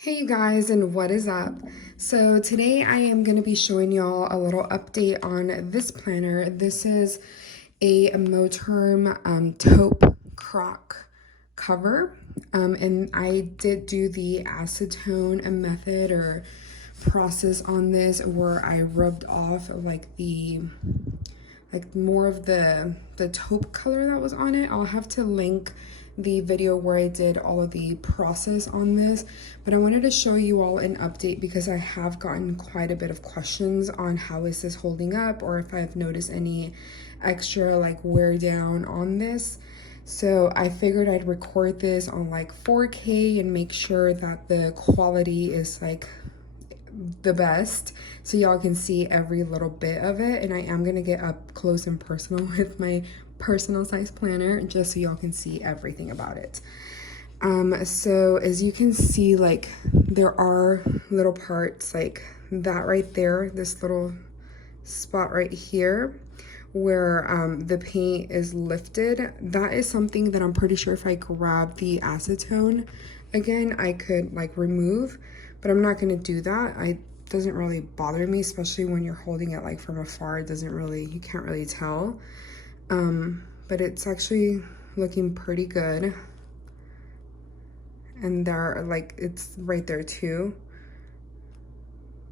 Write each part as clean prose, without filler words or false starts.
Hey you guys, and what is up? So today I am going to be showing y'all a little update on this planner. This is a Moterm taupe croc cover, and I did do the acetone method or process on this where I rubbed off like more of the taupe color that was on it. I'll have to link the video where I did all of the process on this, but I wanted to show you all an update because I have gotten quite a bit of questions on how is this holding up, or if I've noticed any extra like wear down on this. So I figured I'd record this on like 4K and make sure that the quality is like the best so y'all can see every little bit of it. And I am gonna get up close and personal with my personal size planner just so y'all can see everything about it. So as you can see, like there are little parts like that right there, this little spot right here where the paint is lifted. That is something that I'm pretty sure if I grab the acetone again I could like remove, but I'm not going to do that. It doesn't really bother me, especially when you're holding it like from afar. It doesn't really, you can't really tell, but it's actually looking pretty good. And there, like, it's right there too.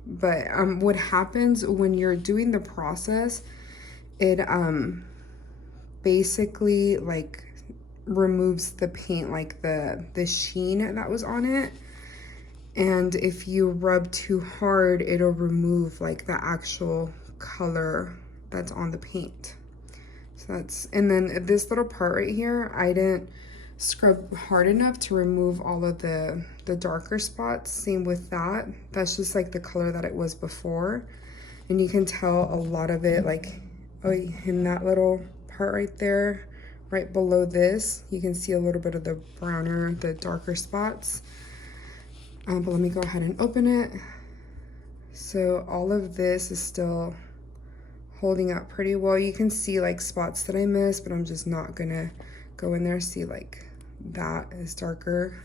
But what happens when you're doing the process, it basically like removes the paint, like the sheen that was on it. And if you rub too hard, it'll remove like the actual color that's on the paint. So that's, and then this little part right here, I didn't scrub hard enough to remove all of the darker spots. Same with that. That's just like the color that it was before. And you can tell a lot of it, like, oh, in that little part right there, right below this, you can see a little bit of the browner, the darker spots. But let me go ahead and open it. So all of this is still holding up pretty well. You can see like spots that I missed, but I'm just not gonna go in there. See, like that is darker.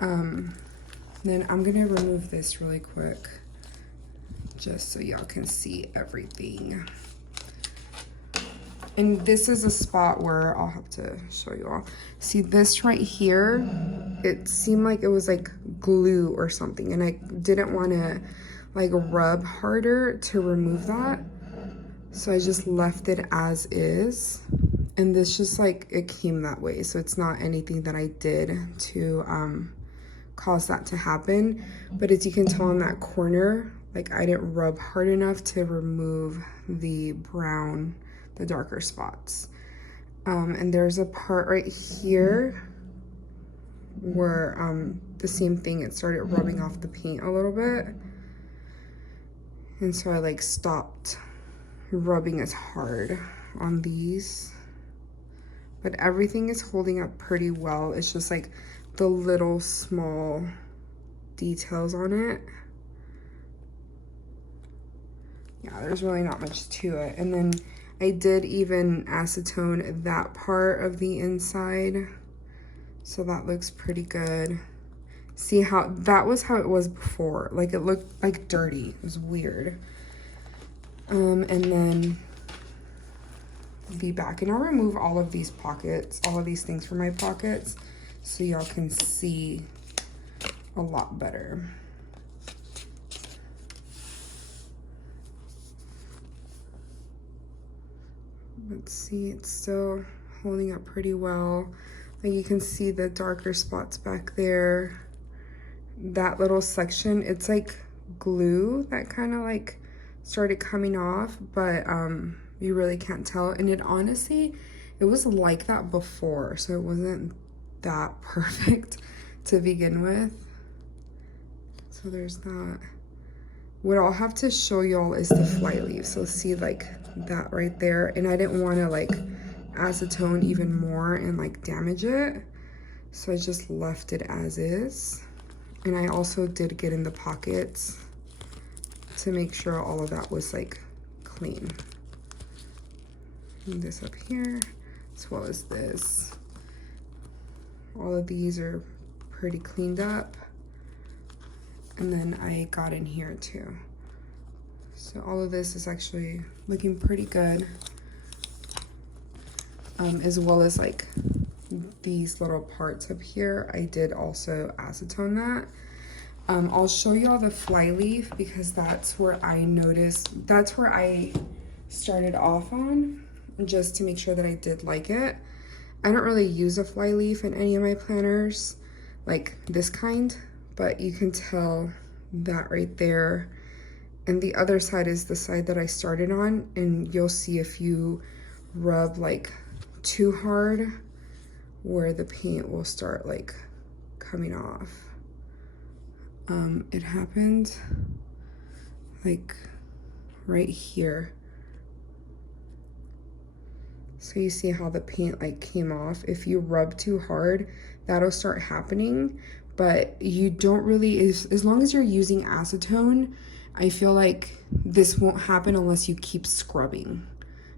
Then I'm gonna remove this really quick just so y'all can see everything. And this is a spot where I'll have to show you all. See this right here, it seemed like it was like glue or something, and I didn't want to like rub harder to remove that. So I just left it as is. And this just like, it came that way. So it's not anything that I did to cause that to happen. But as you can tell in that corner, like I didn't rub hard enough to remove the brown, the darker spots. And there's a part right here where the same thing, it started rubbing off the paint a little bit. And so I like stopped rubbing as hard on these. But everything is holding up pretty well. It's just like the little small details on it. Yeah, there's really not much to it. And then I did even acetone that part of the inside. So that looks pretty good. See how, that was how it was before. Like it looked like dirty, it was weird. And then the back, and I'll remove all of these pockets, all of these things from my pockets so y'all can see a lot better. Let's see, it's still holding up pretty well. Like you can see the darker spots back there. That little section, it's like glue that kind of like started coming off, but you really can't tell. And it honestly, it was like that before, so it wasn't that perfect to begin with. So there's that. What I'll have to show y'all is the fly leaf. So see like that right there. And I didn't want to like acetone even more and like damage it. So I just left it as is. And I also did get in the pockets to make sure all of that was like clean. And this up here, as well as this. All of these are pretty cleaned up. And then I got in here too. So all of this is actually looking pretty good. As well as like these little parts up here, I did also acetone that. I'll show you all the flyleaf because that's where I noticed, that's where I started off on, just to make sure that I did like it. I don't really use a flyleaf in any of my planners, like this kind, but you can tell that right there. And the other side is the side that I started on, and you'll see if you rub like too hard where the paint will start like coming off. It happened like right here. So you see how the paint like came off. If you rub too hard, that'll start happening, but you don't really, as long as you're using acetone, I feel like this won't happen unless you keep scrubbing,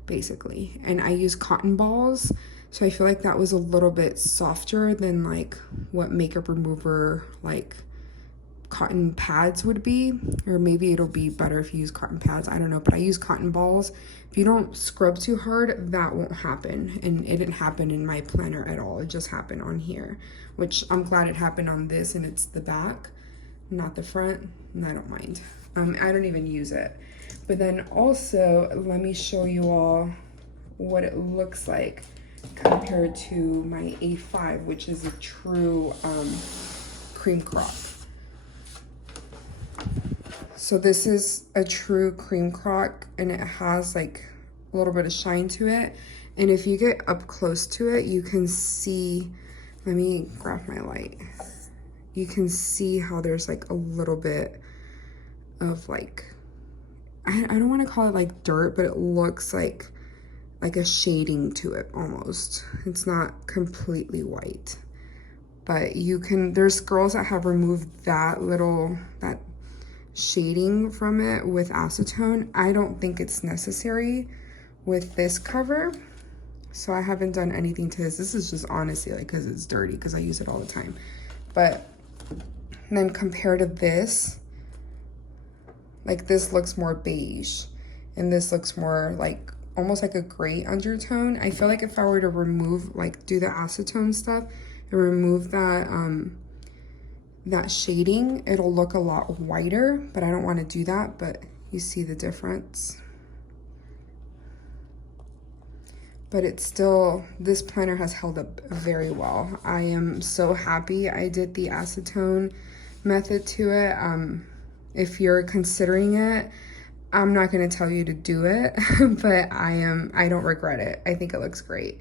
basically. And I use cotton balls, so I feel like that was a little bit softer than like what makeup remover like cotton pads would be, or maybe it'll be better if you use cotton pads, I don't know, but I use cotton balls. If you don't scrub too hard, that won't happen, and it didn't happen in my planner at all. It just happened on here, which I'm glad it happened on this, and it's the back, not the front, and I don't mind. I don't even use it. But then also, let me show you all what it looks like compared to my A5, which is a true cream crock. So this is a true cream crock, and it has like a little bit of shine to it. And if you get up close to it, you can see, let me grab my light. You can see how there's like a little bit of like, I don't want to call it like dirt, but it looks like a shading to it almost. It's not completely white, but you can, there's girls that have removed that shading from it with acetone. I don't think it's necessary with this cover, so I haven't done anything to this. This is just honestly like because it's dirty, because I use it all the time. But then compared to this, like this looks more beige, and this looks more like almost like a gray undertone. I feel like if I were to remove, like do the acetone stuff and remove that that shading, it'll look a lot whiter, but I don't want to do that. But you see the difference. But it's still, this planner has held up very well. I am so happy I did the acetone method to it. If you're considering it, I'm not going to tell you to do it, but I don't regret it. I think it looks great,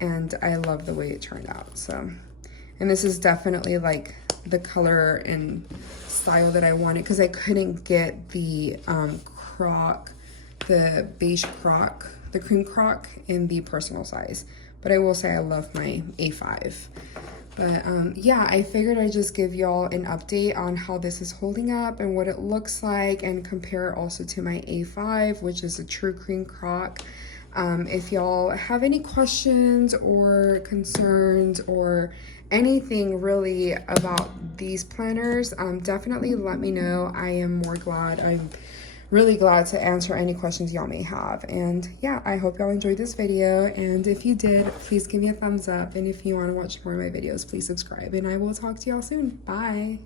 and I love the way it turned out. So, and this is definitely like the color and style that I wanted, because I couldn't get the crock, the beige crock, the cream crock in the personal size. But I will say I love my A5. But yeah, I figured I'd just give y'all an update on how this is holding up and what it looks like, and compare it also to my A5, which is a true cream crock. If y'all have any questions or concerns or anything really about these planners, definitely let me know. I'm really glad to answer any questions y'all may have. And yeah, I hope y'all enjoyed this video, and if you did, please give me a thumbs up, and if you want to watch more of my videos, please subscribe, and I will talk to y'all soon. Bye.